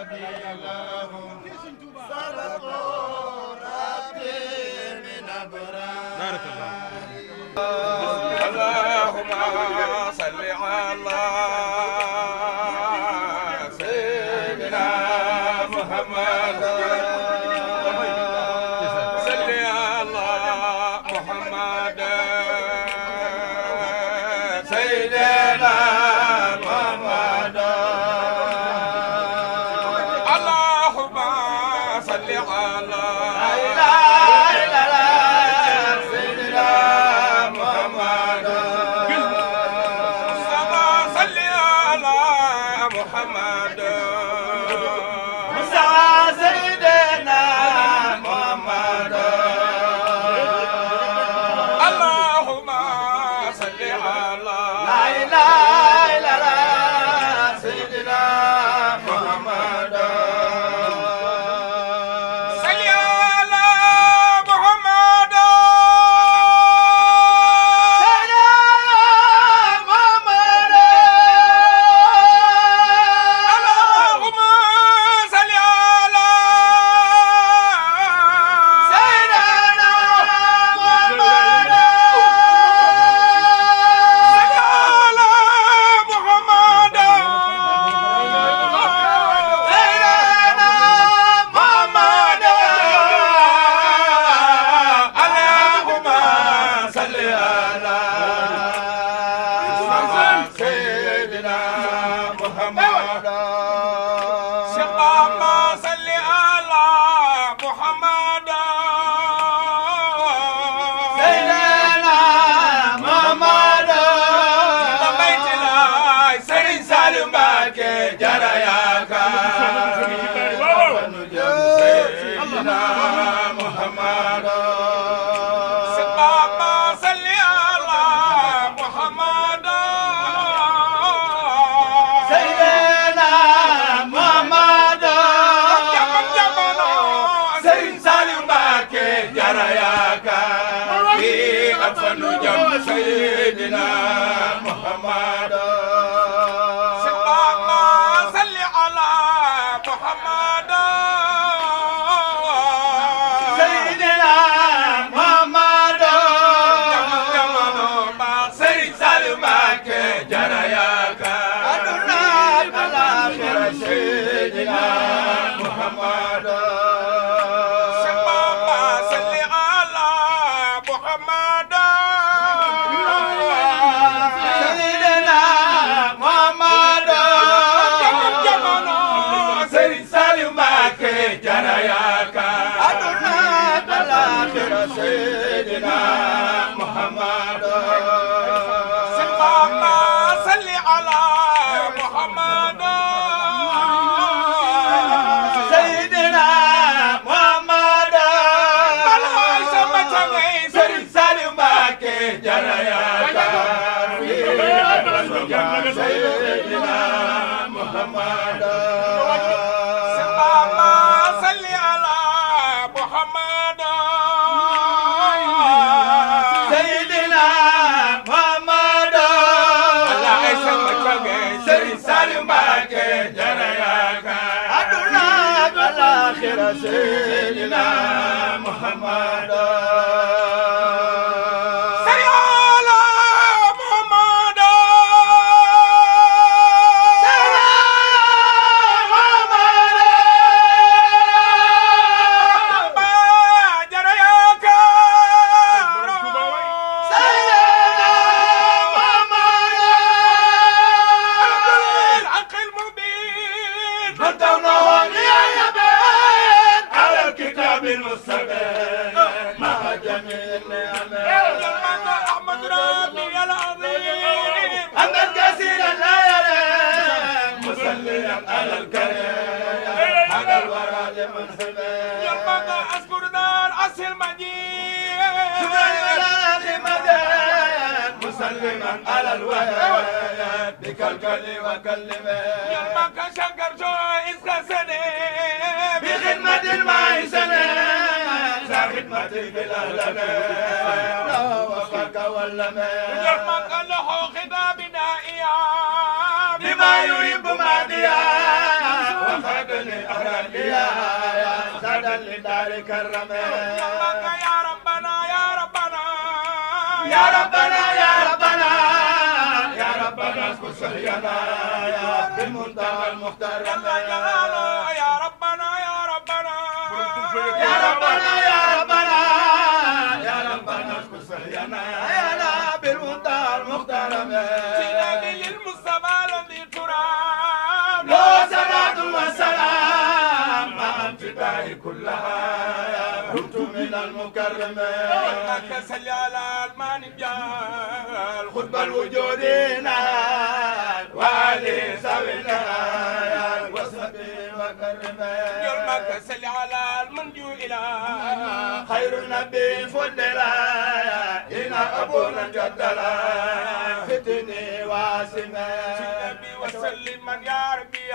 سبيلهم صدقوا ربي من أبرار. بارك الله. اللهم صل على سيدنا محمد. صل على محمد سيدنا محمد. اللهم صل على على الوهاب بكلكل وكلمه يمك شكر جو إسكسني بخدمة المعيشنة ذا خدمة بلالنا لا وفرك واللمه يمك له خدمة بنائية بما يريب ماديا وخد بني أهرام يا سادا لدار كرم يا ربنا يا ربنا يا ربنا يا ربنا يا ربنا كسينا يا بالمنتهى المحترم يا ربنا يا ربنا يا ربنا يا ربنا يا ربنا كسينا يا بالمنتهى المحترم سيدي المصطفى الذي ترام له صلاة وسلام مع امتداء كلها كنت من المكرم لك صل على الماني جال خطب الوجود نال وعلي سوينا وصحبه وكرم يلمك صل على المنجو إلى خير النبي فضلا إن أبونا جدلا فتني واسما النبي وسلم يا ربي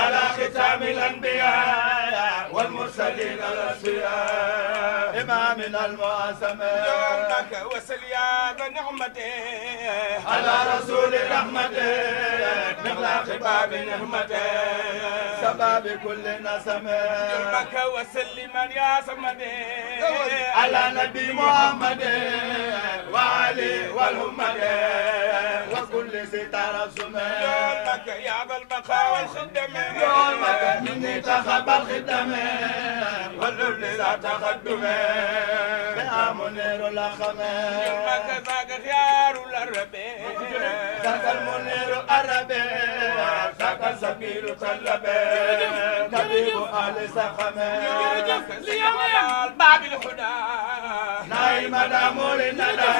على ختام الأنبياء والمرسلين الأصفياء إمامنا المعصم يلمك وسل يا ذا نعمته على رسول رحمته مغلاق باب نعمته سبب كل نسم يلمك وسلم يا سمده على نبي محمد وعلي والهمد وكل ستار سمه يلمك يا ذا البقاء والخدم يومك مني تخب الختم والذل لا تقدم يا منير الأخم يلمك ذاك خيار الربي ذاك المنير الربي ذاك السبيل طلب طبيب آل سقم باب الهدى نايم دامول الندى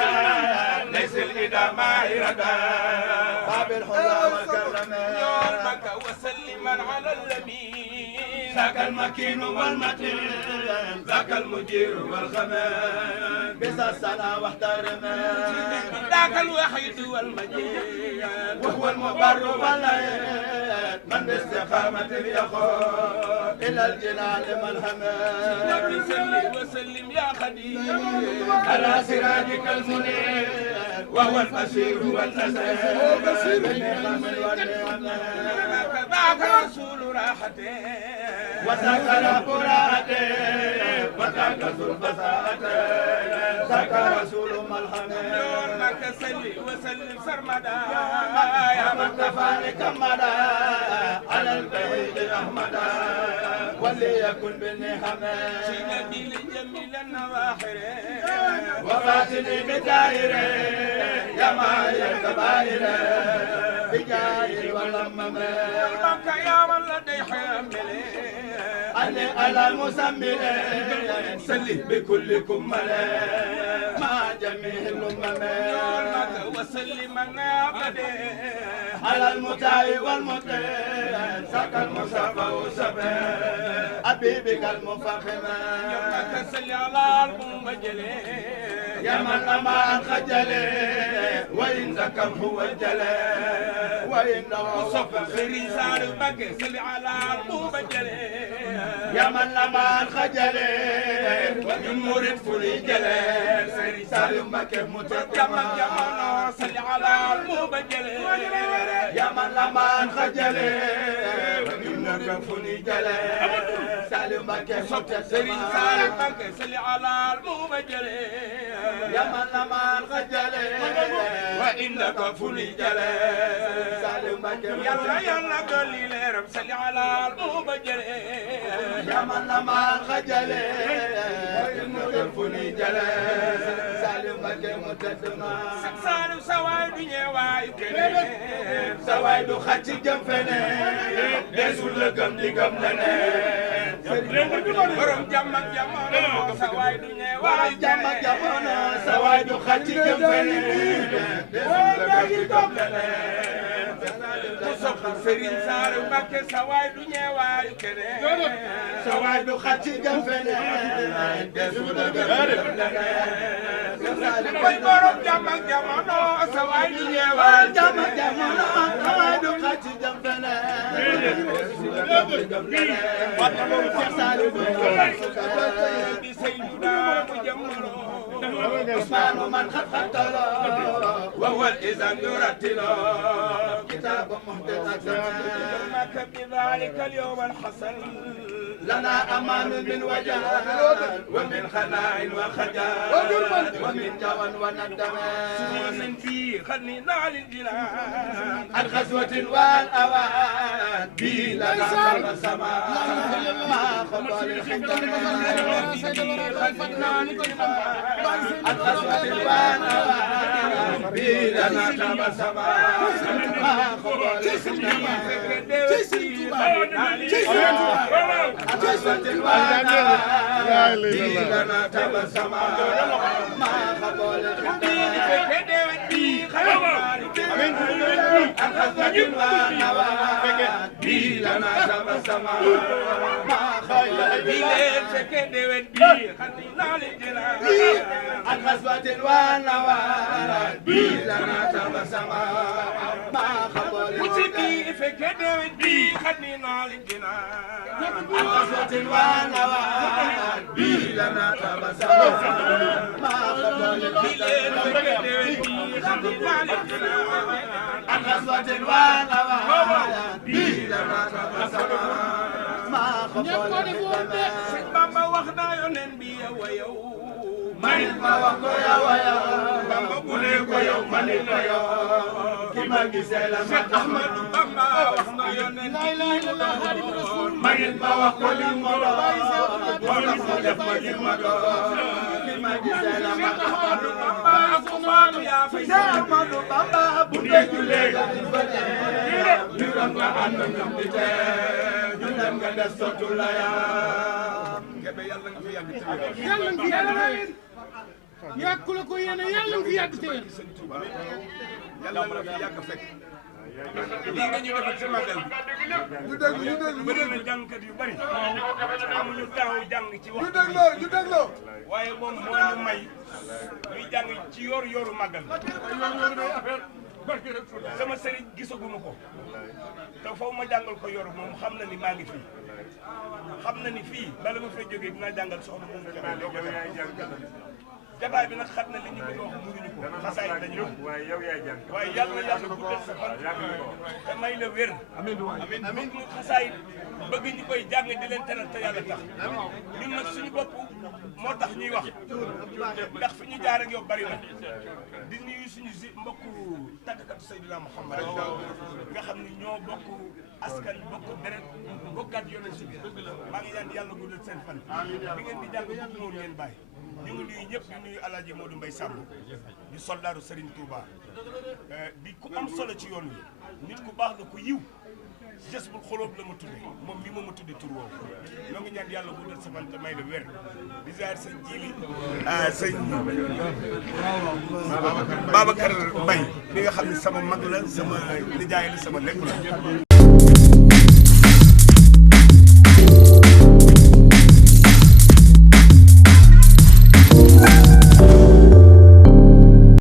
ليس الإدى ما يردى باب الحلى والكرم يومك وسلما على اليمين ذاك المكين والمتين ذاك المجير والخمان بس الصلاة واحترم ذاك الوحيد والمجيد وهو المبر والليل من باستقامة يخوض إلى الجنان ملهما وسلم يا خديجة على سراجك المنير وهو البشير والنذير بالنعم والنعمة ذاك رسول راحته وذاك رب راحته وذاك ذو البساطة ذاك رسول ملهمة يومك سلي وسلم سرمدا يا من كفاني كمدا على البعيد أحمدا وليكن بالنعمة سيدي لجميل النواحر وفاتني بدائر يا معي الكبائر بجاهل والأمم يومك يا من لدي حامل أني على المسمى سلي بكلكم ملا مع جميع الأمم يومك وسلم النابدي على المتاع والمطيع ساق المصطفى وسبع حبيبك المفخم يومك سلي على المبجلي يا من لما الخجل وإن ذكر هو الجلال وإنه صف خريسان بك سلي على المبجلي يا من لما الخجل وإن مرد فلي جلال سالم بك متقم جمال سلي على المبجلي يا من لما الخجل وإن مرد فلي جلال سالم بك متقم خريسان بك سلي على المبجلي يا من لما الخجل وإنك فلي جلال سالم بك يلا يلا قولي ليرم سلي على المبجلي يا من لما الخجل وإن فلي جلال سالم بك متقم سالم سواي دنيا واي كده sawaay du xaj ci jëm feneen desul la gëm di gëm leneen borom jàmm ak jamono sawaay du ñëwaay jàmm ak jamono sawaay du xaj ci jëm feneen desul la gëm di gëm leneen ku sopp Serigne Saliou Mbacké sawaay du ñëwaay keneen sawaay du xaj ci jëm feneen desul la gëm di gëm leneen koy borom jàmm ak jamono sawaay du ñëwaay jàmm ak jamono sawaay du xaj ci jëm feneen desul la gëm di gëm leneen wata moom Cheikh Saliou di Seydina mu jëmmalo Usmaanu man xat-xatalo wawal isan yuratilo kitaabu muhtasab معك بذلك اليوم الحسن لنا أمان من وجل ومن خلاء وخجل ومن جوى وندم من في خلينا للجنان عن غزوة والأوان بي لنا قرب السماء ما خطر الختم عن غزوة والأوان بي لنا قرب السماء ما خطر الختم غزوة والأوان بي لنا قرب السماء ما خطر الختم Bamba wax na yonen bi yow yow manit ma wax ko yow yow Bamba bu ne ko yow manit ko yow ki ma gisee la ma Ahmadu Bamba wax na yonen bi manit ma wax ko li mu doon wala mu def ma li ma doon ki ma gisee la ma Ahmadu Bamba ku faatu yaa fay Ahmadu Bamba bu dégg léegi di fa dee ñu doon nga ànd ñoom di tee ñu dem nga des sotu la yaa Kebe yàlla nga fi yàgg yàlla nga fi yàgg yàgg ku la ko yéene yàlla nga fi yàgg te wér. yàlla na fi yàgg fekk lii nga ñu defal ci màggal bi ñu déglu bëri na jàngkat yu bëri amuñu temps jàng ci wax ñu dégloo waaye moom moo ñu may ñuy jàng ci yoru màggal sama sëriñ gisaguma ko te foofu ma jàngal ko yor moom xam na ni maa ngi fii xam na ni fii bala ma fay jógee dinaa jàngal soxna moom jataay bi nag xam na li ñu bëgg a wax mënuñu ko xasaay dañu waaye yow yaay jàng waaye yàlla na yàlla guddal sa fan te may la wér amiin mu xasaay bëgg ñu koy jàng di leen teral te yàlla tax ñun nag suñu bopp moo tax ñuy wax ndax fi ñu jaar ak yow bari na di nuyu suñu mbokku tàggkatu Seydina Muhammad nga xam ni ñoo bokk askan bokk deret bokkaat yonent si maa ngi ñaan yàlla guddal seen fan bi ngeen di jàng bëgg moom ngeen bàyyi ñu ngi nuyu ñëpp di nuyu Alaaji Modou Mbaye Samb di soldaaru Serigne Touba di ku am solo ci yoon wi nit ku baax la ku yiw jës bul xoloob la ma tudde moom mi ma tudde tur woowu ñoo ngi ñaan yàlla guddal sa fan te may la wér di ziar sëñ Jili sëñ Babacar Mbaye mi nga xam ne sama mag la sama nijaay la sama lépp la